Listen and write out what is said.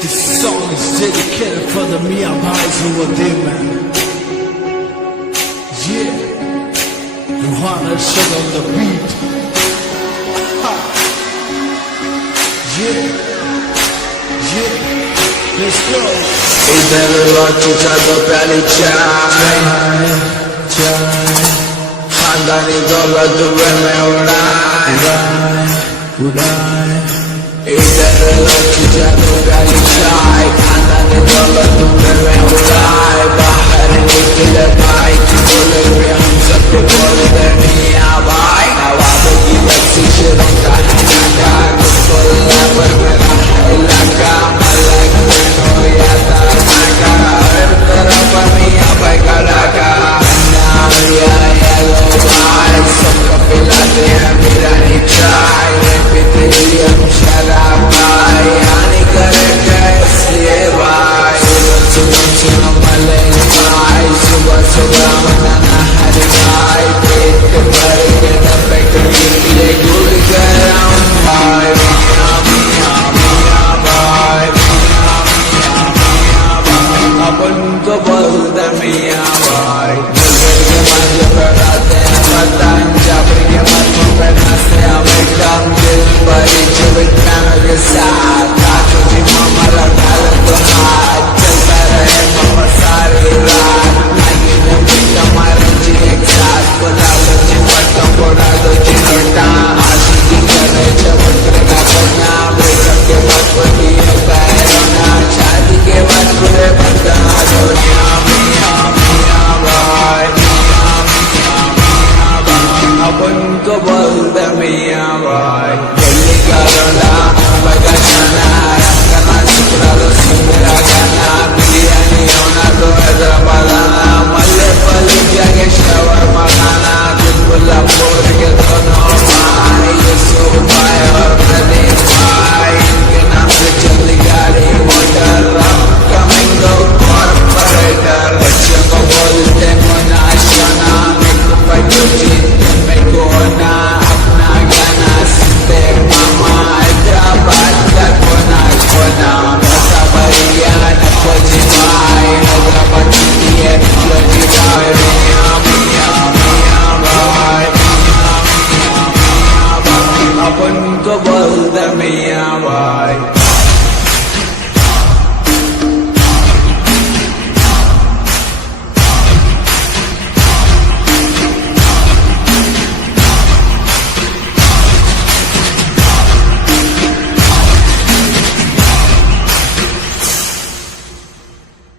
This song is dedicated for the Mia boys over there, man. Yeah, Ruhana shut on the beat. Yeah, let's go. इधर चुचा तो प्याली चाय खानदानी दौलत Dubai में उड़ाए इधर